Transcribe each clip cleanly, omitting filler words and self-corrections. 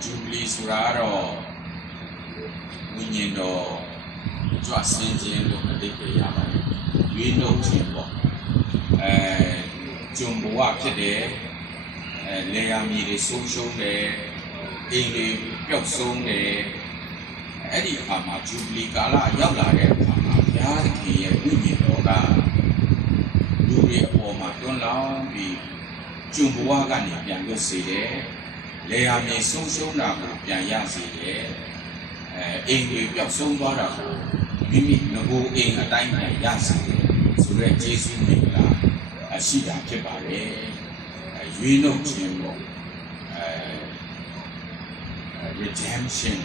Jubilee Suraro Window just singing look at the Yama. We know Jimbo. Jumbo up today, Leami the social day, daily Yoksong day, Eddie Kama, Jubilee Gala, Yala, Yaki, Window. Jubilee or Madonna be Jumbo Wagan, Yango City. Leami social now, Yayasi, English of some water, Mimi no in a time like Yasi, so that Jason Mila, a Shida Kebare, a Yuno Jimbo, redemption,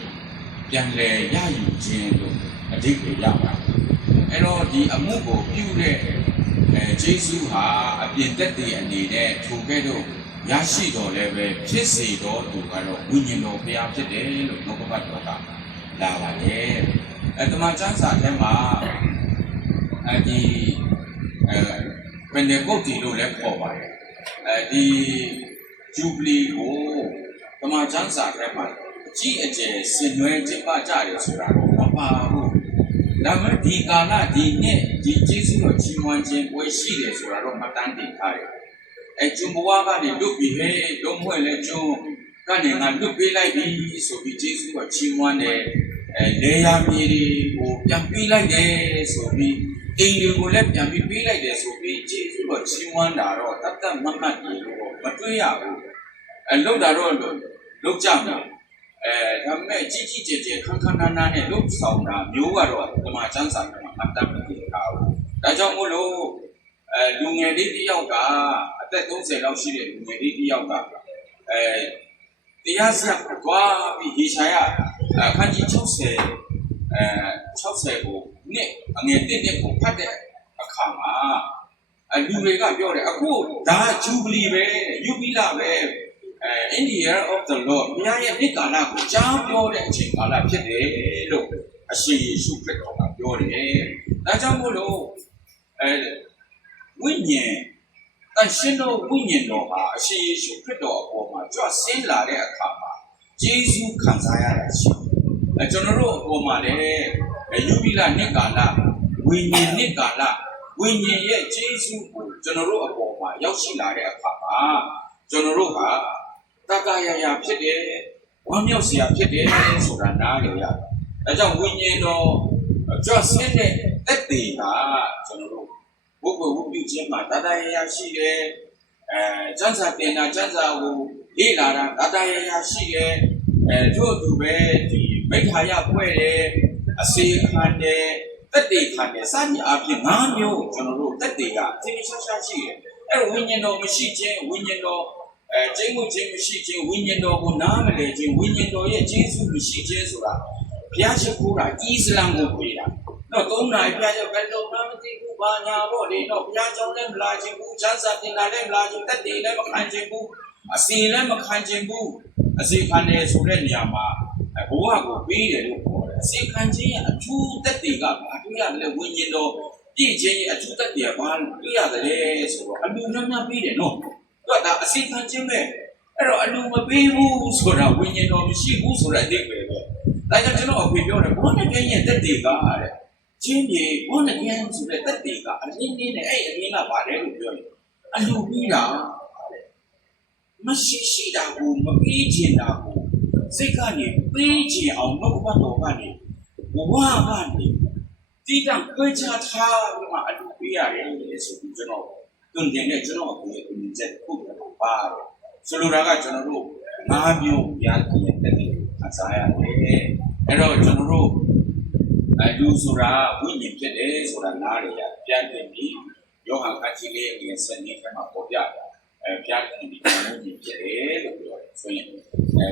Yanle Yayu Jimbo, a dig Yama, and all the Amugo, Pure, Jesu ha, a been that day and needed together. Yashido level, Chessido, Winno, Piapte, Nokopatoka, Lava, at the Majansa Tema, at the when they go to Lepo, at the Jubilee, the Majansa Tema, G.H. Sinway, Jipajari, Papa, Lama di Gala, di Ne, di Jesu, Chimonjin, where she is, or Matandi Kari. A Jumboa, the look behave, don't well let you can and look be like this, so be Jesus or Chimone, they are me, or be like this, so be in will let them be like this, so be Jesus or Chimanda or Tata Mamma, but we are. And look at all, look down. Gigi, Kankana, and look sound, you are the Machansa, Madame. That's all. Lungedi yoga, that don't say no shit, Lungedi yoga. The answer qua Hishaya, Kanji Chose, Nick, and then they cut a kama. And you make up your good, that you believe it, you be love in the year of the Lord. Yaya Nikala, jump your chingala, look, I see you pick up your name. That's all. Winnie, and she no winnie no ha, she should put up my just sing la de kama. Jesus Kansaya, a general woman, a Yubila Nikala, Winnie Nikala, Winnie ye Jesus, general Obama, Yoshila de kama, general ha, Takaya Pide, one Yosia Pide, Suranaria. As a winnie no, just send it, that day, general. Who be Jim, Tadaya Shige, Jansa Pena, Jansa, Hila, Tadaya Shige, to bed, the Mekaya Pue, a sea hande, that day hande, Sunny up in Nano, General, that day got, Tinisha, and Winnie no machine, Winnie no, Jingle Jim machine, Winnie no, Namade, Winnie no, Jesus machine, Piacha Pura, Islam Upira. No, don't I play a better nothing, Banya body, no, Piajo them larging boo, Jansa in a them larging that they never can't boo, a sea lemon can't boo, a sea can Sureniama, a Boago be a look, a sea canji, a two that they got, we are the window, DJ, a two that they are one, we are the days, and do not be no, but a sea canji, I do my baby moves for a window, she moves for a day. Like I don't know if you're born again that they got. Jimmy, born again to let that they got, and in the air, about everybody. And you be out. Mashishida, who Magician, Secondly, Beijing or no one over it. One didn't quit at how we are in this general. Don't get general in that cook bar. So, Luraga General, Mabu, Yanki, as I am. Hello, General. I do Sura, winning today, Sura Naria, Pian me, Johan Katile, and sending from a Popia, Pian becoming today,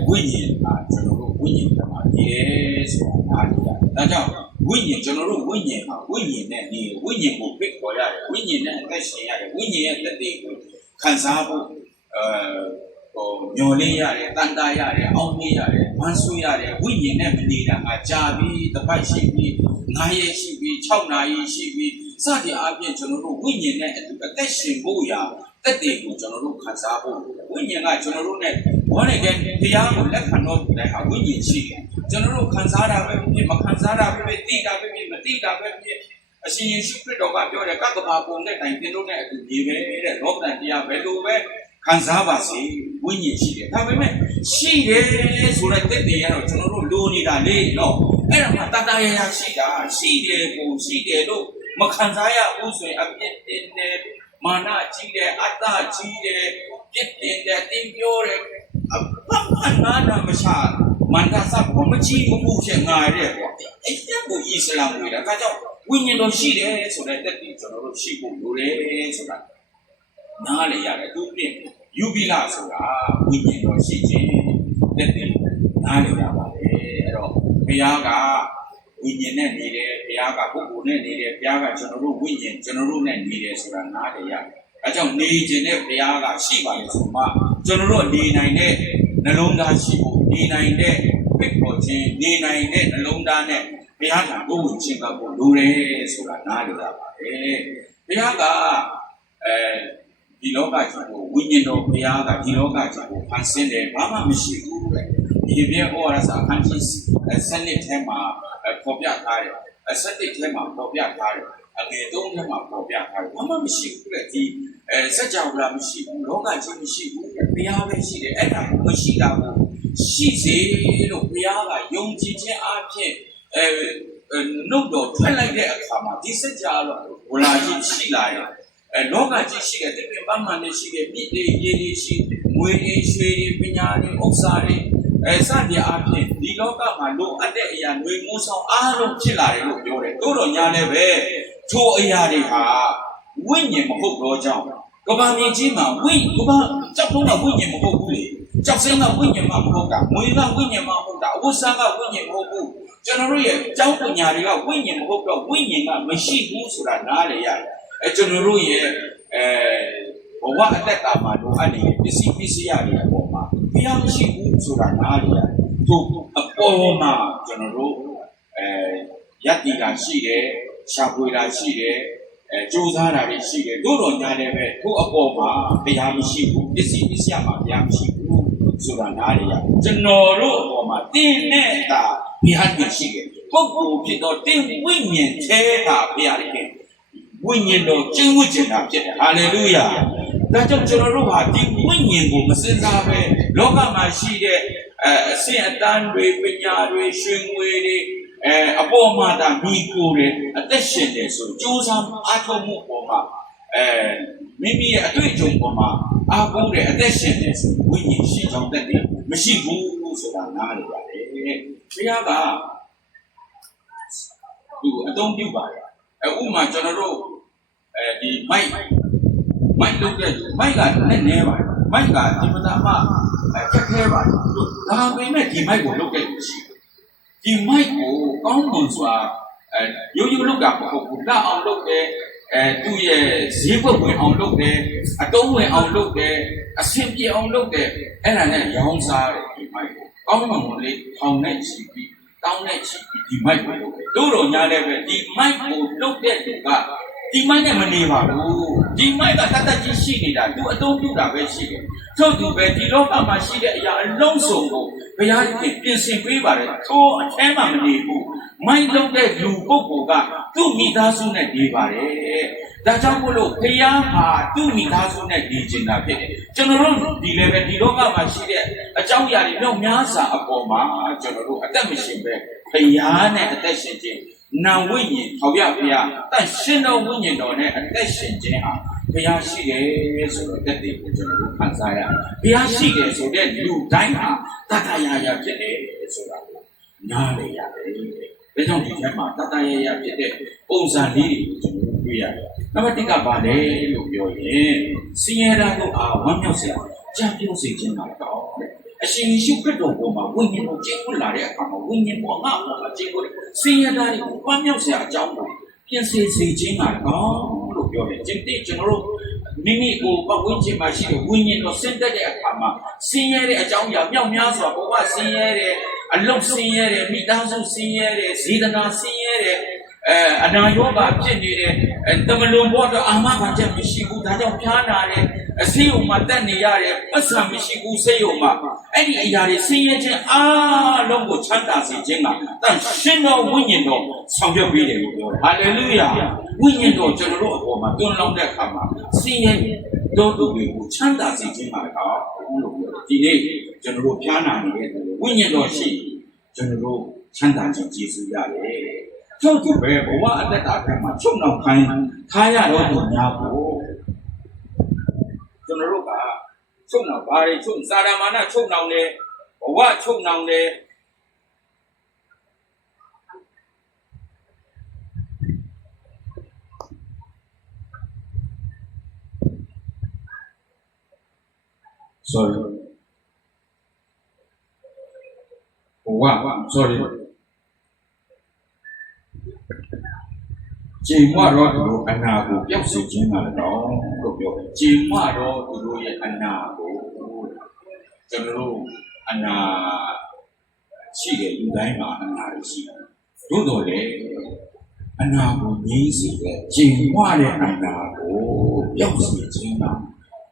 winning, General, winning from a yes, Naria. Now, winning, General, winning, and winning will pick for that, winning and winning at the day, Kansabu, Yolia, Tandaya, Omnia, Mansuya, winning Nemelina, Ajabi, the Paishibi, Naya Shibi, Chaunai Shibi, Sadi Abian General, winning at the Teshin Boya, that day, General Kansabu, winning at General Net, ဘောနဲ့တရားကိုလက်ခံတော့တဲ့ဟာဝိညာဉ်ရှိတယ်ကျွန်တော်တို့ခံစားတာပဲဖြစ်မခံစားတာပဲသိတာပဲဖြစ်မသိတာပဲဖြစ်အရှင်ယေရှုခရစ်တော်ကပြောတယ်ကကဘာပုံနဲ့တိုင်တင်လို့နဲ့အတူကြီးပဲတဲ့လောကတရားပဲလို့ပဲခံစားပါစေဝိညာဉ်ရှိတယ်ဒါပေမဲ့ရှိတယ်ဆိုတဲ့တက်တယ်ကတော့ကျွန်တော်တို့လိုနေတာလေနော်အဲ့ဒါမှတတရရရှိတာရှိတယ်ကိုရှိတယ်လို့မခံစားရဘူးဆိုရင်အပြစ်တင်တယ်မာနကြီးတယ်အတ္တကြီးတယ်ပြစ်တင်တယ်တင်ပြောတယ်အဖအနာနာမရှာမန္တစဘောမကြီးမမှုချက်ငါတဲ့ပေါ့အဲ့ဒါကိုအစ္စလာမ်တွေဒါကြောင့်ဝိညာဉ်တော်ရှိတယ်ဆိုတဲ့တက်တယ်ကျွန်တော်တို့ရှိဖို့လိုတယ်ဆိုတာနားလေရတယ်သူပြင်ယူပိလဆိုတာဝိညာဉ်တော်ရှိခြင်းတက်တယ်နားလေရပါတယ်အဲ့တော့ဘုရားကဝိညာဉ်နဲ့နေတယ်ဘုရားကပုဂ္ဂိုလ်နဲ့နေတယ်ဘုရားကကျွန်တော်တို့ဝိညာဉ်ကျွန်တော်တို့နဲ့နေတယ်ဆိုတာနားလေရတယ်အဲကြောင့်နေခြင်းနဲ့ဘုရားကရှိပါလေဆိုမှကျွန်တော်တို့နေနိုင်တဲ့နှလုံးသားရှိဖို့နေနိုင်တဲ့ပိတ်ပေါ်ခြင်းနေနိုင်တဲ့နှလုံးသားနဲ့ဘုရားကကိုယ်ဝင်ချင်းကကိုလိုတယ်ဆိုတာနားလေရပါတယ်ဘုရားကဒီလောကကြီးကိုဝိညာဉ်တော်ဘုရားကဒီလောကကြီးကိုဖန်ဆင်းတယ်ဘာမှမရှိဘူးတဲ့ဒီပြည့်ဩဝါဒစာအခန်းကြီးစနစ်ထဲမှာပေါ်ပြထားတယ်စနစ်ထဲမှာပေါ်ပြထားတယ်အငယ်သုံးထဲမှာပေါ်ပြထားတယ်ဘာမှမရှိဘူးတဲ့ဒီစัจ java လာမရှိဘူးလောကကြီးမရှိဘူးတဲ့ဘုရားပဲရှိတယ်အဲ့ဒါကိုမရှိတာကိုရှိစေလို့ဘုရားကယုံကြည်ခြင်းအပြင်နှုတ်တော်ထွက်လိုက်တဲ့အခါမှာဒီစัจ java ဝလာကြီးရှိလာရင်လောကကြီးရှိတဲ့တပင်ပန်းမှန်နဲ့ရှိတဲ့မြစ်တွေရေတွေရှိငွေတွေရွှေတွေပညာတွေဥစ္စာတွေစတဲ့အားဖြင့်ဒီလောကမှာလိုအပ်တဲ့အရာတွေမိုးဆောင်အားလုံးဖြစ်လာတယ်လို့ပြောတယ်တိုးတော်ညာလည်းပဲထိုအရာတွေဟာဝိညာဉ်မဟုတ်တော့ကြောင်းကဘာမြေကြီးမှာကဘာကြောက်တော့ဝိညာဉ်မဟုတ်ဘူးလေကြောက်စင်းကဝိညာဉ်မဟုတ်တာငွေကဝိညာဉ်မဟုတ်တာအဝတ်စားကဝိညာဉ်မဟုတ်ဘူးကျွန်တော်တို့ရဲ့ကြောက်ပညာတွေကဝိညာဉ်မဟုတ်တော့ဝိညာဉ်ကမရှိဘူးဆိုတာနားလည်ရတယ်ကျွန်တော်တို့ရဲ့ဘဝအတ္တတာမှာလိုအပ်နေတဲ့ပစ္စည်းရတွေအပေါ်မှာဘုရားမရှိဘူးဆိုတာနားလည်ရတယ်သူအပေါ်မှာကျွန်တော်တို့ယက်တီတာရှိတယ်ရှာဖွေတာရှိတယ်ကြိုးစားတာတွေရှိတယ်တို့တော်ညာလည်းပဲသူ့အပေါ်မှာဘုရားမရှိဘူးပစ္စည်းရမှာဘုရားမရှိဘူးဆိုတာနားလည်ရတယ်ကျွန်တော်တို့အပေါ်မှာတင်းနဲ့တာဘုရားရှိတယ်ပုဂ္ဂိုလ်ဖြစ်တော့တင်းဝိညာဉ်သေးတာဘုရားရဲ့ဝိညာဉ်တော်ကျင့်ဝတ်ကျင်တာဖြစ်တယ်ဟာလေလုယာဒါကြောင့်ကျွန်တော်တို့ဟာဒီဝိညာဉ်ကိုမစင်စားပဲလောကမှာရှိတဲ့အဆင့်အတန်းတွေပညာတွေရွှေငွေတွေအပေါ်မှာဒါမိကိုတယ်အသက်ရှင်တယ်ဆိုကြိုးစားအားထုတ်မှုပေါ်မှာမိမိရဲ့အတွေ့အကြုံပေါ်မှာအားကိုးတယ်အသက်ရှင်တယ်ဆိုဝိညာဉ်ရှိကြောင်းတက်တယ်မရှိဘူးဆိုတာနားလည်ပါတယ်ဘုရားကသူအသုံးပြုပါတယ်ဥပမာကျွန်တော်တို့ဒီမိုက်လုပ်တဲ့မိုက်ကလည်းနည်းပါတယ်မိုက်ကဒီမှာမှခက်ခဲပါတယ်ဒါပေမဲ့ဒီမိုက်ကိုလုပ်တဲ့လူရှိတယ်ဒီမိုက်ကိုကောင်းမွန်စွာရိုးရိုးလုပ်တာမဟုတ်ဘူးလက်အောင်လုပ်တယ်သူ့ရဲ့ဈေးကွက်ဝင်အောင်လုပ်တယ်အတုံးဝင်အောင်လုပ်တယ်အဆင်ပြေအောင်လုပ်တယ်အဲ့ဒါနဲ့ရောင်းစားတယ်ဒီမိုက်ကိုကောင်းမွန်လေးထောင်နဲ့ချီပြီးတောင်းနဲ့ချီပြီးဒီမိုက်ကိုလုပ်တယ်တို့တော်ညာလည်းပဲဒီမိုက်ကိုလုပ်တဲ့လူကဒီမိုက်နဲ့မနေပါဘူးဒီမိုက်ကတတ်တတ်ကြီးရှိနေတာသူအသုံးပြုတာပဲရှိတယ်ထို့သူပဲဒီလောကမှာရှိတဲ့အရာအလုံးစုံကိုဘုရားရှင်ပြင်ဆင်ပေးပါတယ်ထိုအထဲမှာမနေဘူးမိုက်လုပ်တဲ့လူပုဂ္ဂိုလ်ကသူ့မိသားစုနဲ့နေပါတယ်ဒါကြောင့်မို့လို့ဘုရားဟာသူ့မိသားစုနဲ့နေခြင်းတာဖြစ်တယ်ကျွန်တော်တို့ဒီလည်းပဲဒီလောကမှာရှိတဲ့အကြောင်းအရာတွေတော့များစွာအပေါ်မှာကျွန်တော်တို့အသက်မရှင်ပဲဘုရားနဲ့အသက်ရှင်ခြင်းနာဝိညာဉ်ဟောရဘုရားတန်ရှင်တော်ဝိညာဉ်တော်နဲ့အသက်ရှင်ခြင်းဟာဘုရားရှိတယ်ဆိုတော့တက်တယ်ကိုကျွန်တော်တို့ခံစားရဘုရားရှိတယ်ဆိုတဲ့လူတိုင်းဟာတတရာရာဖြစ်တယ်ဆိုတာကိုနားလည်ရတယ်ဒါကြောင့်ဒီထဲမှာတတရာရာဖြစ်တဲ့ပုံစံလေးတွေကိုကျွန်တော်တို့တွေ့ရတယ်နံပါတ်1ကဘာလဲလို့ပြောရင်စင်ရတာတို့အားဝမ်းမြောက်စရာကြံပြုံးစေခြင်းကတော့အရှင်ယေရှုခရစ်တော်ပေါ်မှာဝိညာဉ်ကိုကျင့်ဝတ်လာတဲ့အခါမှာဝိညာဉ်ပေါ်ငါ့ပေါ်မှာကျင့်ဝတ်စင်ရတာတွေကိုဝမ်းမြောက်စရာအကြောင်းကိုပြင်ဆင်စေခြင်းကတော့လို့ပြောတယ်ကျွန်တော်တို့မိမိကိုပတ်ဝန်းကျင်မှာရှိတဲ့ဝိညာဉ်တော်ဆင်းသက်တဲ့အခါမှာဆင်းရဲတဲ့အကြောင်းအရာမြောက်များစွာဘဝဆင်းရဲတဲ့အလုံးဆင်းရဲတဲ့မိသားစုဆင်းရဲတဲ့ဇေဒနာဆင်းရဲတဲ့အနာရောဂါဖြစ်နေတဲ့တမလွန်ဘောတော့အာမခံချက်မရှိဘူးဒါကြောင့်ဖျားနာတဲ့ ဆေးရုံမှာတက်နေရတယ်ပတ်စံမရှိဘူးဆေးရုံမှာအဲ့ဒီအရာတွေဆင်းရဲခြင်းအားလုံးကိုချမ်းသာစေခြင်းကတန်ရှင်တော်ဝိညာဉ်တော်ဆောင်ရွက်ပေးတယ်လို့ပြောတယ်ဟာလေလုယာဝိညာဉ်တော်ကျွန်တော်တို့အပေါ်မှာတွန်းလောင်းတဲ့အခါမှာဆင်းရဲတို့သူတွေကိုချမ်းသာစေခြင်းပါတော့လို့ပြောတယ်ဒီနေ့ကျွန်တော်တို့ဖျားနာနေတဲ့ဝိညာဉ်တော်ရှိကျွန်တော်တို့ချမ်းသာခြင်းကျေးဇူးရတယ်ထို့သူပဲဘဝအသက်တာထဲမှာချုပ်နှောင်ခိုင်းထားရတော့သူများကိုကျွန်တော်တို့ကချုပ်နှောင်ဘာတွေချုပ်စာရမာနချုပ်နှောင်တယ်ဘဝချုပ်နှောင်တယ် sorry ဘဝ sorry ကျင်မတော်သူတို့အနာကိုပျောက်စေခြင်းပါတော့လို့ပြောတယ်ကျင်မတော်သူတို့ရဲ့အနာကိုကျွန်တော်တို့အနာရှိတယ်လူတိုင်းမှာအနာရှိတယ်သို့တော်လည်းအနာကိုငြိမ်းစေတဲ့ကျင်မတဲ့အနာကိုပျောက်စေခြင်းပါ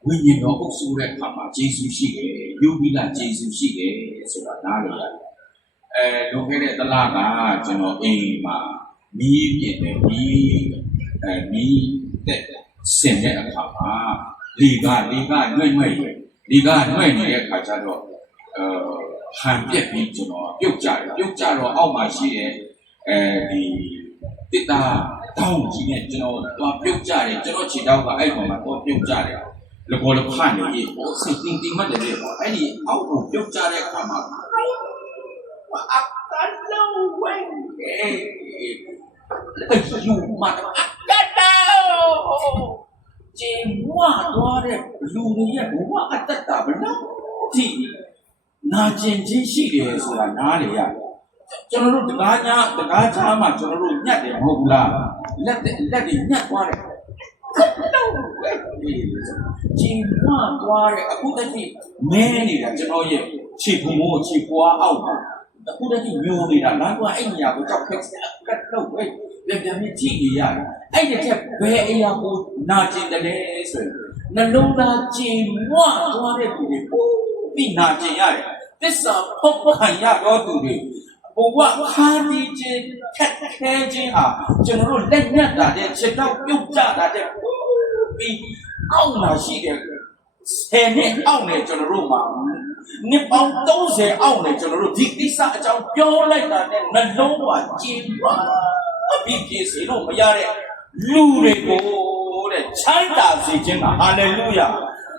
ဝိညာဉ်တော်အုပ်စုတဲ့အခါမှာယေရှုရှိတယ်ယုတ်ပြီးလာယေရှုရှိတယ်ဆိုတာနားလည်ရတယ်လွန်ခဲ့တဲ့တလကကျွန်တော်အိမ်မှာမီးပြည့်တယ်မီးတဲ့ဆင်တဲ့အခါမှာလေကနှွဲ့နေတဲ့အခါကျတော့ဟန်ပြက်ပြီးကျွန်တော်ပြုတ်ကြတော့အောက်မှာရှိတဲ့ဒီတစ်တာတောင်းကြီးနဲ့ကျွန်တော်တော့ပြုတ်ကြတယ်ကျွန်တော်ခြေထောက်ကအဲ့ပေါ်မှာတော့ပြုတ်ကြတယ်လေဘောလဖန်နေဟိုစိတ်တင်းမှတ်တယ်လေပေါ့အဲ့ဒီအောက်ကိုပြုတ်ကြတဲ့အခါမှာအကလုံးဝဲယူမှာအကတော့ကျင်းဝါတော့တဲ့လူတွေရဲ့ဘဝအတ္တဘလို့ဒီနာကျင်ခြင်းရှိတယ်ဆိုတာနားလေရတယ်ကျွန်တော်တို့တကားချားမှာကျွန်တော်တို့ညက်တယ်မဟုတ်ဘူးလားလက်တွေညက်သွားတယ်ကျင်းဝါသွားတဲ့အခုတည်းမဲနေတာကျွန်တော်ရဲ့ခြေဖုံးကိုခြေပွားအောက်မှာအခုတည်းညိုနေတာလမ်းကအဲ့နေရာကိုကြောက်ခက်ကတ်လို့ပဲပြန်ကြည့်နေရတယ်အဲ့ဒီချက်ဘယ်အရာကိုနာကျင်တယ်လဲဆိုရင်နှလုံးသားကျင်ဝါသွားတဲ့သူတွေပို့ပြီးနာကျင်ရတယ်သစ္စာဖောက်ခံရတော့သူတွေဘဝခါးတီးခြင်းခက်ခဲခြင်းဟာကျွန်တော်တို့လက်ညက်တာတဲ့ချက်တော့ပြုတ်ကြတာတဲ့ပို့ပြီးအောက်လာရှိတယ်ဆယ်နှစ်အောက်နဲ့ကျွန်တော်တို့မှာနှစ်ပေါင်း30အောက်နဲ့ကျွန်တော်တို့ဒီကိစ္စအကြောင်းပြောလိုက်တာနဲ့နှလုံးကကျင်ပါအပြည့်ပြည့်စေလို့မရတဲ့လူတွေကိုတဲ့ချမ်းသာစေခြင်းကဟာလေလုယာ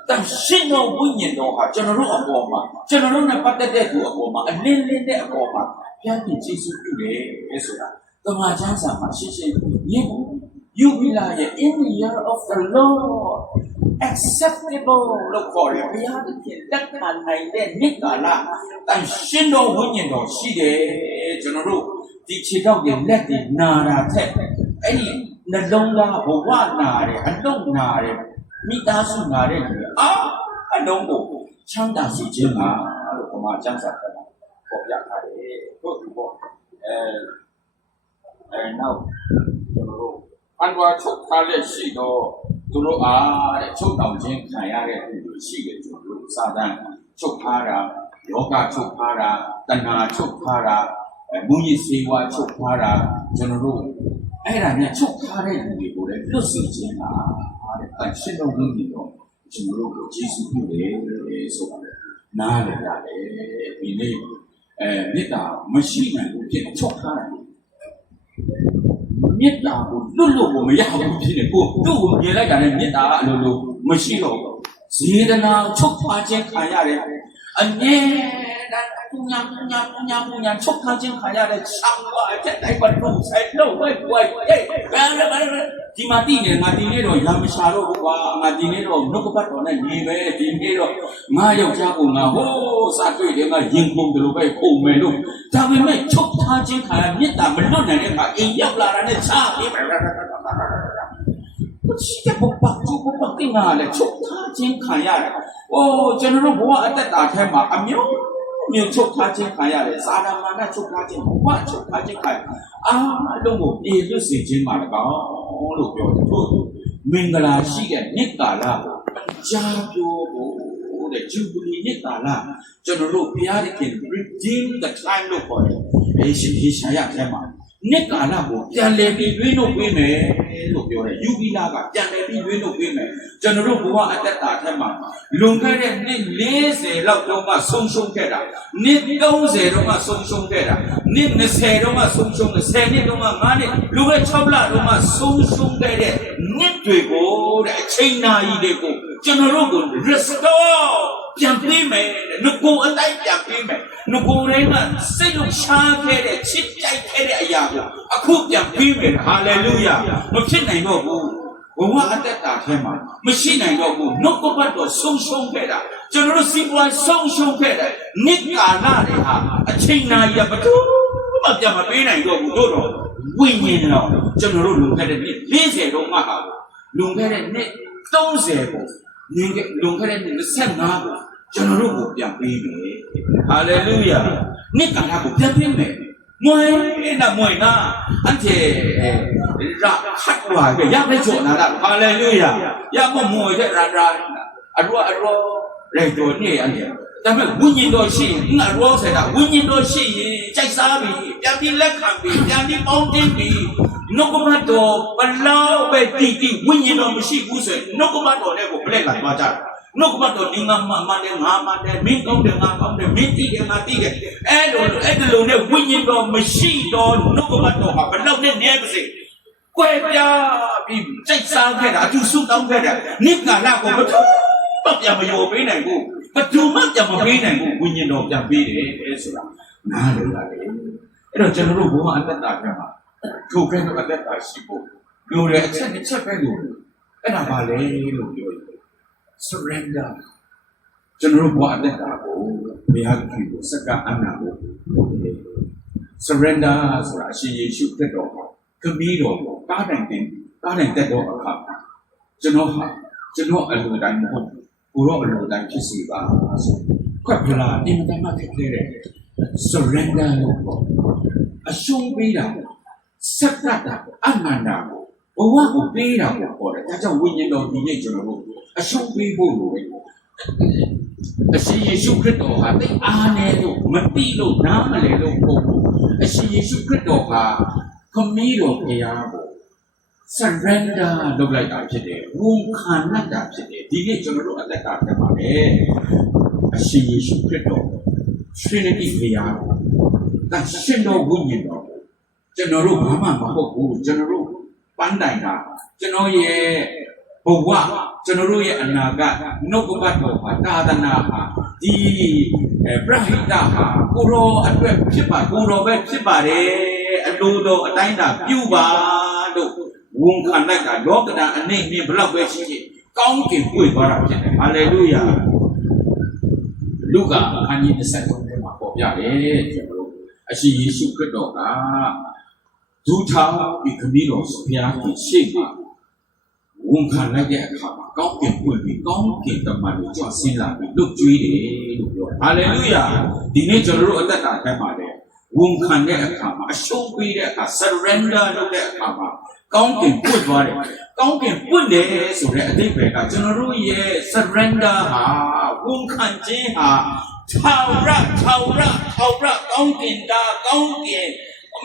တန်ရှင်တော်ဝိညာဉ်တော်ဟာကျွန်တော်တို့အပေါ်မှာကျွန်တော်တို့နဲ့ပတ်သက်တဲ့သူအပေါ်မှာအလင်းလင်းတဲ့အပေါ်မှာပြန်ပြီးကျေးဇူးပြုတယ်ဆိုတာတမန်ကျမ်းစာမှာရှင်းရှင်းရေးဖို့You will be in the year of the Lord acceptable လို့ခေါ်တယ်ဘုရားသခင်လက်ခံနိုင်တဲ့နှစ်ကာလတန်ရှင်တော်ဝိညာဉ်တော်ရှိတယ်ကျွန်တော်တို့ဒီခြေထောက်တွေလက်တွေနာတာထက်အဲ့ဒီနှလုံးသားဘဝနာတယ်အလုံးနာတယ်မိသားစုနာတဲ့လူအလုံးကိုချမ်းသာစေခြင်းကလို့ဘုရားကျမ်းစာကပေါ်ပြထားတယ်ဟုတ်ပြီပေါ့နောက်ကျွန်တော်တို့အန်ဝါချုပ်ထားတဲ့ရှိတော့သူတို့အားတဲ့ချုပ်တောင်ခြင်းခံရတဲ့သူတွေရှိတယ်ကျွန်တော်တို့စာတန်ချုပ်ထားတာယောဂချုပ်ထားတာတဏှာချုပ်ထားတာမူကြီးစေဝါချုပ်ထားတာကျွန်တော်တို့အဲ့ဒါနဲ့ချုပ်ထားတဲ့လူတွေကိုလည်းလွတ်စေခြင်းကတဲ့အရှင်းတော်ဝိညာဉ်တော်ကျွန်တော်တို့ကိုယေရှုပြုတယ်ဆိုတာနားလည်ရတယ်ဒီနေ့မေတ္တာမရှိနိုင်ဘူးဖြစ်ချုပ်ထားတယ်မေတ္တာကိုလွတ်လို့မရဘူးဖြစ်နေကိုသူ့ကိုမြင်လိုက်တာနဲ့မေတ္တာအလိုလိုမရှိတော့ဘူးဇေဒနာချုပ်ထားခြင်းခံရတယ်အမြဲတမ်းပုညာချုပ်ထားခြင်းခံရတဲ့ချောင်းဝါအထက်တိုင်းပတ်လို့ဆိုင်လို့ဝိုက်ဒီမှာတည်နေငါဒီနေ့တော့ရာမရှာတော့ဘူးကွာငါဒီနေ့တော့နှုတ်ကပတ်တော်နဲ့ညီပဲဒီနေ့တော့ငါယောက်ျားကိုငါဟိုးစတွေ့တယ်ငါရင်ကုန်တယ်လို့ပဲပုံမယ်လို့ဒါပေမဲ့ချုပ်ထားခြင်းခံရမြတ်တာမလွတ်နိုင်တဲ့အခါအိမ်ရောက်လာတာနဲ့ချပြီးရှိတဲ့ဘုပ္ပကိငါလည်းချုပ်ထားခြင်းခံရတယ်။အိုးကျွန်တော်တို့ဘဝအတ္တတာထဲမှာအမျိုးမျိုးချုပ်ထားခြင်းခံရတယ်။စာရမာနချုပ်ထားခြင်းဘဝချုပ်ထားခြင်းခံအားလုံးကိုပြေလွတ်စေခြင်းမှာတကောင်းလို့ပြောတယ်။ထို့မင်္ဂလာရှိတဲ့နှစ်ကာလကို ကြားပြောဖို့တဲ့ Jubilee နှစ်ကာလကျွန်တော်တို့ဘုရားသခင် redeem the time လို့ခေါ်တယ်ဟေရှာယထဲမှာနှစ်ကာလကိုပြန်လည်ပြီးရွေးနှုတ်ပေးမယ်လို့ပြောတယ်ယူဘီလာကပြန်လည်ပြီးရွေးနှုတ်ပေးမယ်ကျွန်တော်တို့ဘဝအတ္တတာထဲမှာလွန်ခဲ့တဲ့နှစ်40လောက်တုန်းကဆုံးရှုံးခဲ့တာနှစ်30တုန်းကဆုံးရှုံးခဲ့တာနှစ်20တုန်းကဆုံးရှုံးတယ်10နှစ်တုန်းက9နှစ်လူပဲ6လတုန်းကဆုံးရှုံးခဲ့တဲ့နှစ်တွေကိုတဲ့အချိန်နာရီတွေကိုကျွန်တော်တို့ကို restore ပြန်ပေးမယ်ငကိုအတိုင်းပြန်ပေးမယ်ငကိုတိုင်းကစိတ်လုံးရှားခဲ့တဲ့ချစ်ကြိုက်ခဲ့တဲ့အရာကိုအခုပြန်ပေးမယ်ဟာလေလုယာမဖြစ်နိုင်တော့ဘူးဘဝအတ္တတာထဲမှာမရှိနိုင်တော့ဘူးနှုတ်ကပတ်တော်ဆုံးရှုံးခဲ့တာကျွန်တော်တို့စီးပွားဆုံးရှုံးခဲ့တဲ့နှစ်ကာလတွေဟာအချိန်နာရီဘယ်သူမှပြန်မပေးနိုင်တော့ဘူးတို့တော့ဝိညာဉ်တော်ကျွန်တော်တို့လွန်ခဲ့တဲ့နှစ်40တုန်းကဟာလွန်ခဲ့တဲ့နှစ်30ကိုလွန်ခဲ့တဲ့နှစ်25ကိုကျွန်တော်တို့ကိုပြန်ပေးမယ်ဟာလေလုယာနှစ်ကာလကိုပြန်ပေးမယ်မွေနာအန်တေရာခတ်ဝါပဲရမယ်ချိုနာတာဟာလေလုယာရမမွေတဲ့ရာအရောရေတော်နေအဲ့ဒါပေမဲ့ဝိညာဉ်တော်ရှိရင်ငါရောဆိုတာဝိညာဉ်တော်ရှိရင်ကြိုက်စားပြီပြန်ပြီးလက်ခံပြီပြန်ပြီးပေါင်းတင်ပြီနှုတ်ကပတ်တော်ဘလောက်ပဲတီဝိညာဉ်တော်မရှိဘူးဆိုရင်နှုတ်ကပတ်တော်လည်းကိုပြလက်လာသွားကြတယ်နှုတ်ကပတ်တော်ဒီငါမှန်တယ်ငါမှန်တယ်မင်းကောင်းတယ်ငါကောင်းတယ်မင်းတီးတယ်ငါတီးတယ်အဲ့လိုနဲ့ဝိညာဉ်တော်မရှိတော့နှုတ်ကပတ်တော်ဟာဘလောက်နဲ့နေပါစေကွဲပြားပြီးကြိုက်စားခဲ့တာအတူဆုတောင်းခဲ့တာနိဗ္ဗာန်ကိုမထူးပြန်မရောပေးနိုင်ဘူးဘယ်သူမှပြန်မပေးနိုင်ဘူးဝိညာဉ်တော်ပြန်ပေးတယ်ဆိုတာနားလည်ရတယ်အဲ့တော့ကျွန်တော်တို့ဘုရားအတ္တတာကမှာထိုကဲ့သို့အတ္တတာရှိဖို့လိုတယ်အချက်တစ်ချက်ပဲလို့အဲ့ဒါပါလေလို့ပြောတယ် surrender ကျွန်တော်တို့ဘုရားအတ္တတာကိုဘုရားခင်ကိုစက္ကအနာကို surrender ဆိုတာအရှင်ယေရှုခရစ်တော်ကခမည်းတော်ကိုတားနိုင်တဲ့တော့အခါကျွန်တော်အလိုတိုင်းမဟုတ်ကိုရောအလိုတိုင်းဖြစ်စီပါဆိုခွက်ဖလားအင်မတန်မှဖြစ်ခဲ့တဲ့ surrender လို့ပေါ့အရှုံးပေးတာစက္ကတာအနန္တာကိုဘဝကိုပေးတာကိုခေါ်တယ်ဒါကြောင့်ဝိညာဉ်တော်ဒီနေ့ကျွန်တော်တို့အရှုံးပေးဖို့လိုတယ်အရှင်ယေရှုခရစ်တော်ဟာတိတ်အားနေလို့မတိလို့နားမလည်လို့ပေါ့အရှင်ယေရှုခရစ်တော်ဟာခမည်းတော်ဘုရားကို surrender လုပ်လိုက်တာဖြစ်တယ်ဝန်ခံလိုက်တာဖြစ်တယ်ဒီနေ့ကျွန်တော်တို့အသက်တာဖြစ်ပါလေအရှင်ယေရှုခရစ်တော် Trinity ဘုရားဒါရှင်တော်ဝိညာဉ်တော်ကျွန်တော်တို့ဘာမှမဟုတ်ဘူးကျွန်တော်တို့ပန်းတိုင်တာကျွန်တော်ရဲ့ဘဝကျွန်တော်တို့ရဲ့အနာဂတ်နှုတ်ကပတ်တော်ဟာသာသနာဟာဒီပရဟိတဟာကိုရောအတွက်ဖြစ်ပါကိုရောပဲဖြစ်ပါတယ်အလိုတော်အတိုင်းသာပြုပါလို့ဝန်ခံလိုက်တာလောကဓာတ်အနေနဲ့ဘလောက်ပဲရှိရှိကောင်းကင်ပွေသွားတာဖြစ်တယ်ဟာလေလုယာလူကအခန်းကြီး23ထဲမှာပေါ်ပြတယ်ကျွန်တော်တို့အရှင်ယေရှုခရစ်တော်ကဒုထာဒီခမည်းတော်ဘုရားကြီးရှေ့မှာဝန်ခံလိုက်တဲ့အခါမှာကောင်းကင်ပွင့်ပြီးကောင်းကင်တမန်တွေကြွဆင်းလာပြီးလွတ်ကျွေးတယ်လို့ပြောဟာလေလုယာဒီနေ့ကျွန်တော်တို့အသက်တာထဲမှာလည်းဝန်ခံတဲ့အခါမှာအရှုံးပေးတဲ့အခါ surrender လုပ်တဲ့အခါမှာကောင်းကင်ပွင့်သွားတယ်ကောင်းကင်ပွင့်တယ်ဆိုတဲ့အဓိပ္ပာယ်ကကျွန်တော်တို့ရဲ့ surrender ဟာဝန်ခံခြင်းဟာထောက်ရကောင်းကင်တာကောင်းကင်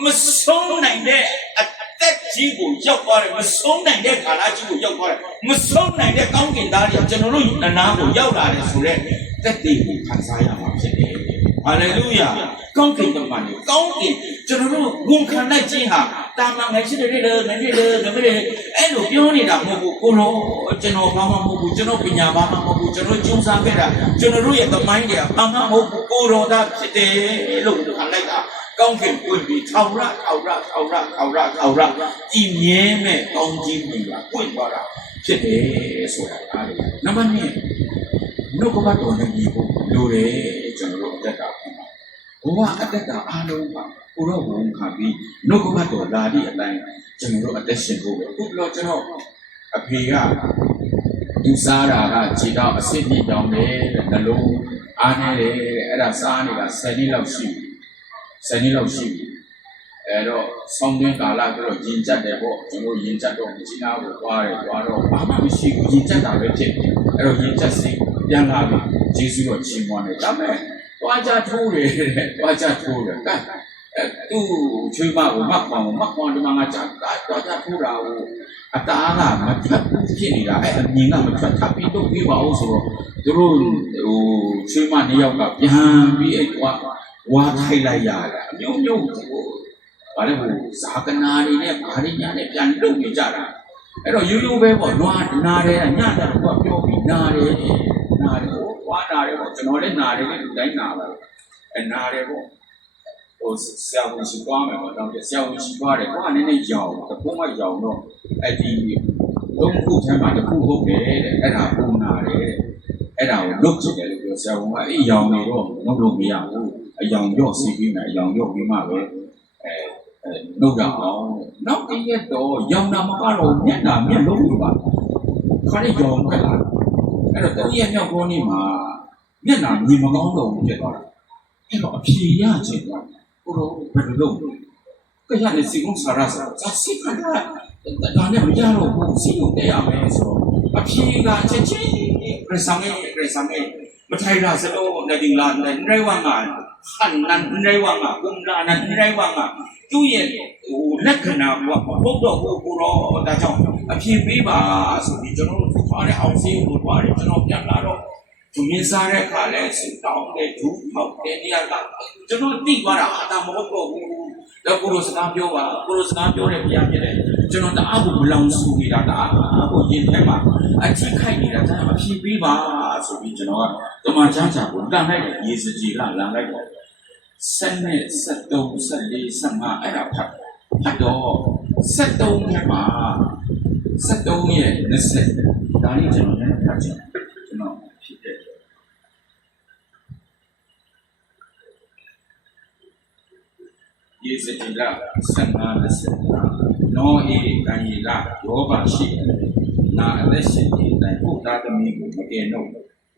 မဆုံးနိုင်တဲ့အသက်ကြီးကိုရောက်သွားတယ်မဆုံးနိုင်တဲ့ခါလာကြီးကိုရောက်သွားတယ်မဆုံးနိုင်တဲ့ကောင်းကင်သားတွေကျွန်တော်တို့အနာကိုရောက်လာတယ်ဆိုတဲ့သက်တည်ကိုခံစားရမှာဖြစ်တယ်ဟာလေလုယာကောင်းကင်တမန်တွေကောင်းကင်ကျွန်တော်တို့ဝန်ခံနိုင်ခြင်းဟာတာမန်ငယ်ရှိတဲ့ငယ်အဲ့လိုပြောနေတာမဟုတ်ဘူးကိုရောကျွန်တော်ဘာမှမဟုတ်ဘူးကျွန်တော်ပညာဘာမှမဟုတ်ဘူးကျွန်တော်ကျုံးစားခဲ့တာကျွန်တော်တို့ရဲ့သမိုင်းတွေကဘာမှမဟုတ်ဘူးကိုရောသားဖြစ်တယ်လို့ခံလိုက်တာကောင်းကင်ပွင့်ပြီးထောက်ရဤမြဲမဲ့ကောင်းကြီးမြည်ပါပွင့်သွားတာဖြစ်တယ်ဆိုတာအားလေနံပါတ်2နှုတ်ကပတ်တော်နဲ့ညီဖို့လိုတယ်ကျွန်တော်တို့အသက်တာဖြစ်မှာဘဝအသက်တာအားလုံးပါကိုတော့ဝန်ခံပြီးနှုတ်ကပတ်တော်လာသည့်အတိုင်းကျွန်တော်တို့အသက်ရှင်ဖို့ပဲအခုတော့ကျွန်တော်အဖေကသူစားတာကခြေတော့အဆင့်ကြီးတောင်းတယ်တဲ့နှလုံးအားနေတယ်တဲ့အဲ့ဒါစားနေတာ10နှစ်လောက်ရှိပြီ တော့ဆောင်းတွင်းကာလကျတော့ရင်ကျက်တယ်ပေါ့ကျွန်တော်ရင်ကျက်တော့ကြီးနာကိုသွားတော့ဘာမှမရှိဘူးရင်ကျက်တာပဲဖြစ်တယ်အဲ့တော့ရင်ကျက်စိပြန်လာပြီယေရှုတော့ချီးမွမ်းတယ်ဒါပေမဲ့သွားကြထိုးတယ်သွားကြထိုးတယ်ကဲသူ့ချွေးမကိုမတ်ကွန်ဒီမှာငါကြာသွားကြထိုးတာကိုအတားကမဖြတ်ဖြစ်နေတာအဲ့အမြင်ကမဖြတ်ထပ်ပြီးတော့ပြီးပါအောင်ဆိုတော့သူတို့ချွေးမ2ယောက်ကပြန်ပြီးအဲ့ဝါထိုက်လိုက်ရတာအမျိုးမျိုးဘာလဲဟိုဇာကနာတွေနဲ့ဘာတွေညာနဲ့ပြန်လုပ်နေကြတာအဲ့တော့ရိုးရိုးပဲပေါ့နွားနာတယ်ညတာတော့ပြောပြီးနာတယ်ဝါနာတယ်ပေါ့ကျွန်တော်လည်းနာတယ်လူတိုင်းနာပါနာတယ်ပေါ့ဟိုဆရာဝန်ရှိသွားမယ်ပေါ့တော့ဆရာဝန်ရှိသွားတယ်ကိုကနည်းနည်းရောင်တခုမှရောင်တော့အဲ့ဒီလုံးခုထဲမှာတစ်ခုဟုတ်တယ်တဲ့အဲ့ဒါပုံနာတယ်အဲ့ဒါကိုလုတ်ကြည့်တယ်လို့ပြောဆရာဝန်ကအေးရောင်နေတော့လုပ်လို့မရဘူးအယောင်ရော့စီးပြီးမှအယောင်ရော့ပြီးမှပဲနှုတ်ရအောင်နောက်တည့်ရက်တော့ရောင်နာမကတော့မျက်နှာမျက်လုံးတွေပါခါလေးရောင်ခက်လာအဲ့တော့3ရက်မြောက်ခေါင်းနေ့မှာမျက်နှာမြင်မကောင်းတော့ဘူးဖြစ်သွားတာအဲ့တော့အဖြေရချင်တော့ဘုရောဘယ်လိုလုပ်လဲကြရတဲ့စီကုန်းစာရစာစိတ်ကဒါနဲ့မကြတော့ဘူးစီကိုတက်ရမယ်ဆိုတော့အဖြေကချက်ချင်းပြဆံငယ်မထိုင်ရစလို့နေဒီလာနေဝငါခန္နန်နေဝငါကုမ္လာနန်နေဝငါသူ့ရဲ့ဟိုလက္ခဏာကဘုဒ္ဓဟိုကိုရောဒါကြောင့်အဖြေပေးပါဆိုပြီးကျွန်တော်တို့ထားတဲ့အောင်စီကိုတွားတယ်ကျွန်တော်ပြန်လာတော့သူမြင်စားတဲ့အခါလဲစတောင်းတဲ့ဒူးဖောက်တဲ့နေရာကကျွန်တော်သိသွားတာအာမဟုတ်တော့ဘူးတော့ကိုလိုစကားပြောပါကိုလိုစကားပြောတဲ့ပြန်ပြတယ်ကျွန်တော်တအားကိုမလောင်ဆူနေတာတအားကိုရင်ထဲမှာအထိခိုက်နေတာဒါအဖြေပေးပါဆိုပြီးကျွန်တော်ကတမန်ချမ်းချာကိုတန်လိုက်တဲ့ရေစကြီးကလမ်းလိုက်တော့7နဲ့73 74 75အဲ့ဒါဖတ်တော့73ထဲမှာ73ရဲ့20ဒါလေးကျွန်တော်လည်းဖတ်ချင်ကျွန်တော်ဖြစ်တယ်ယေစတိလာ15-20နောအေကံယေလာယောဘရှိနာအသက်ရှင်နေတိုင်းကိုသားသမီးကိုမကယ်နှုတ်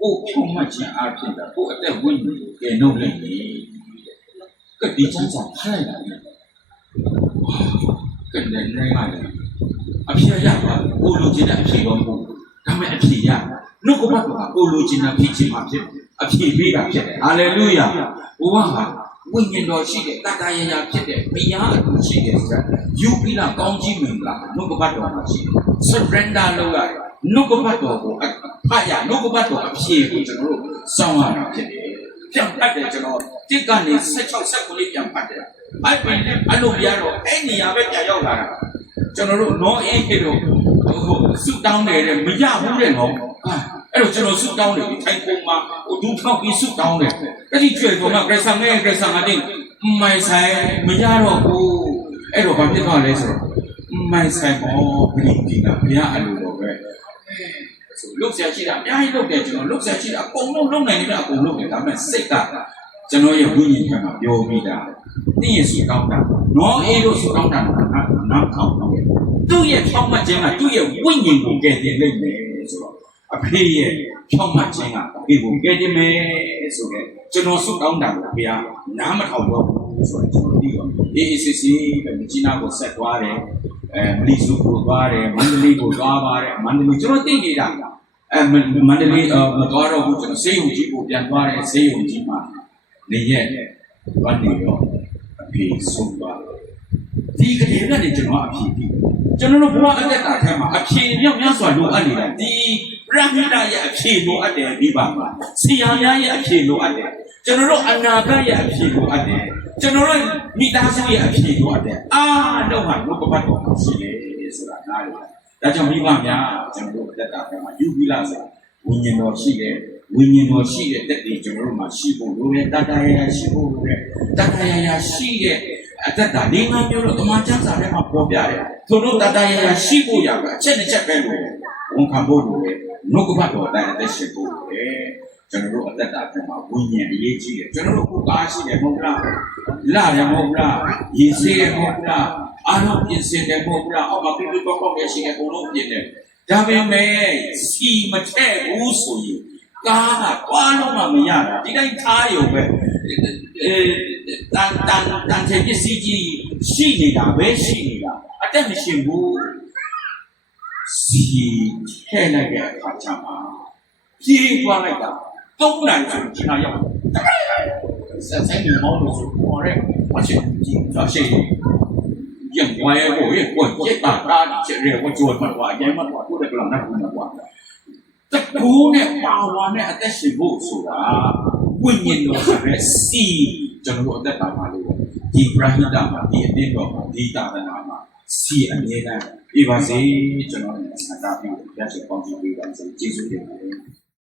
ကိုဖြုံးမှတ်ခြင်းအဖြစ်တာကိုအသက်ဝိညာဉ်ကိုကယ်နှုတ်လိုက်ပြီကတိချမ်းသာထားလိုက်တာလေကဲနေနေမှာအဖြစ်ရပါကိုလိုချင်တဲ့အဖြစ်တော့မဟုတ်ဒါပေမဲ့အဖြစ်ရနှုတ်ကပတ်တော်ကကိုလိုချင်တဲ့ဖြစ်ခြင်းမှဖြစ်အဖြစ်ပေးတာဖြစ်တယ်ဟာလေလုယာဘုရားဟာဝိညာဉ်တော်ရှိတဲ့တတရရဖြစ်တဲ့ဘုရားအတူရှိတဲ့ဆိုတာယူပြီးလာကောင်းကြီးမင်္ဂလာနှုတ်ကပတ်တော်မှာရှိတယ် surrender လုပ်ရတယ်နှုတ်ကပတ်တော်ကိုဖတ်ရနှုတ်ကပတ်တော်အဖြစ်ကိုကျွန်တော်တို့စောင့်ရတာဖြစ်တယ်ပြန်ဖတ်တယ်ကျွန်တော်တစ်ကနေ16 19လေးပြန်ဖတ်တယ်အဲ့ပင်လည်းအလုပ်ပြတော့အဲ့နေရာပဲပြန်ရောက်လာတာကျွန်တော်တို့နောအေးတို့စုတောင်းတယ်မရဘူးတဲ့နော်အဲ့တော့ကျွန်တော်စုတောင်းတယ်ထိုင်ပုံမှာဒူးထောက်ပြီးစုတောင်းတယ်အဲ့ဒီကျွေကောင်ကဂရဆန်နဲ့ဂရဆန်ကတိမိုင်ဆိုင်မရတော့ဘူးအဲ့တော့ဘာဖြစ်သွားလဲဆိုတော့မိုင်ဆိုင်ပေါ်ပြီးဒီကဘုရားအလိုတော်ပဲဆိုလုတ်ဆရာရှိတာအများကြီးလုတ်တယ်ကျွန်တော်လုတ်ဆရာရှိတာအကုန်လုံးလုတ်နိုင်တယ်အကုန်လုတ်တယ်ဒါပေမဲ့စိတ်ကကျွန်တော်ရဲ့ဝိညာဉ်ထဲမှာပြောမိတာတင်းရဲ့စုတောင်းတာနောအေးတို့စုတောင်းတာနောက်ထောင်တော့သူ့ရဲ့ဖြောင်းမှတ်ခြင်းကသူ့ရဲ့ဝိညာဉ်ကိုကယ်တင်လိုက်မယ်ဆိုတော့အဖေရဲ့ဖြောင်းမှတ်ခြင်းကဒီကိုကယ်တင်မယ်ဆိုတော့ကျွန်တော်စုတောင်းတာကိုဘုရားနားမထောင်တော့ဘူးဆိုတော့ကျွန်တော်ဒီတော့ AACC ပဲမြကြီးနားကိုဆက်သွားတယ်မလီစုကိုသွားတယ်မန္တလေးကိုသွားပါတယ်မန္တလေးကျွန်တော်သိနေတာမန္တလေးမသွားတော့ဘူးကျွန်တော်ဆေးရုံကြီးကိုပြန်သွားတယ်ဆေးရုံကြီးမှာနေရက်သွားနေတော့အဖေဆုံးသွားဒီကလေးကနေကျွန်တော်အဖြေပြီးကျွန်တော်တို့ဘဝအသက်တာထဲမှာအဖြေမြောက်များစွာလိုအပ်နေတာဒီရဟိတရဲ့အဖြေလိုအပ်တယ်ဒီပါမှာဆရာများရဲ့အဖြေလိုအပ်တယ်ကျွန်တော်တို့အနာဂတ်ရဲ့အဖြေလိုအပ်တယ်ကျွန်တော်တို့မိသားစုရဲ့အဖြေလိုအပ်တယ်အားလုံးဟာဘုပ္ပတ်တော်ရှိတယ်ဆိုတာနားလည်ဒါကြောင့်မိဘများကျွန်တော်တို့အသက်တာထဲမှာယူပြီးလားဆိုဝိညာဉ်တော်ရှိတယ်ဝိညာဉ်တော်ရှိတဲ့တက်တွေကျွန်တော်တို့မှာရှိဖို့လိုတယ်တတရရရှိဖို့လိုတယ်တတရရရှိတဲ့အသက်တာ၄-၅မျိုးတော့တမန်ကျမ်းစာထဲမှာပေါ်ပြတယ်သူတို့တတရရရှိဖို့ရကအချက်တစ်ချက်ပဲလိုတယ်ဝန်ခံဖို့လိုတယ်နှုတ်ကပတ်တော်တိုင်းအသက်ရှင်ဖို့လိုတယ်ကျွန်တော်တို့အသက်တာထဲမှာဝိညာဉ်အရေးကြီးတယ်ကျွန်တော်တို့ကိုယ်ကားရှိတယ်မဟုတ်လားလာတယ်မဟုတ်လားရည်စည်တယ်မဟုတ်လားအားလုံးပြင်ဆင်တယ်မဟုတ်လားအောက်မှာပြပြပေါက်ပေါက်ရရှိတယ်အကုန်လုံးပြင်တယ်ဒါပေမဲ့စီမထက်ဘူးဆိုရင်ကားကတွားလို့မှမရတာဒီတိုင်းထားရုံပဲ တန်တဲ့ပစ္စည်းကြီးရှိနေတာပဲရှိနေတာအတက်မရှိဘူးစီထဲလိုက်တဲ့အခါကျမှပြေးသွားလိုက်တာ3နိုင်ဆိုကျွန်တော်ရောက်ဆက်နေမောင်းလို့ဆိုပေါ်ရဲမချင်ကြီးတော့ရှိရင်ဝိုင်းကိုရဲ့ကိုကျက်တာချစ်ရဲကိုကြိုးမှတ်သွားအရင်မှတ်သွားကိုတဲ့ကလမ်းနဲ့ကိုကွာတကူနဲ့ပါဝါနဲ့အသက်ရှင်ဖို့ဆိုတာဝိညာဉ်တော်ဆိုတဲ့စီကျွန်တော်တို့အသက်တာမှာလို့ဒီပရဟိတမှာဒီအတင်းတော်မှာဒီတာသနာမှာစီအမြဲတမ်းပြပါစေကျွန်တော်ဆန္ဒပြုရရှိပေါင်းစုပေးပါစေကျေးဇူးတင်ပါတယ်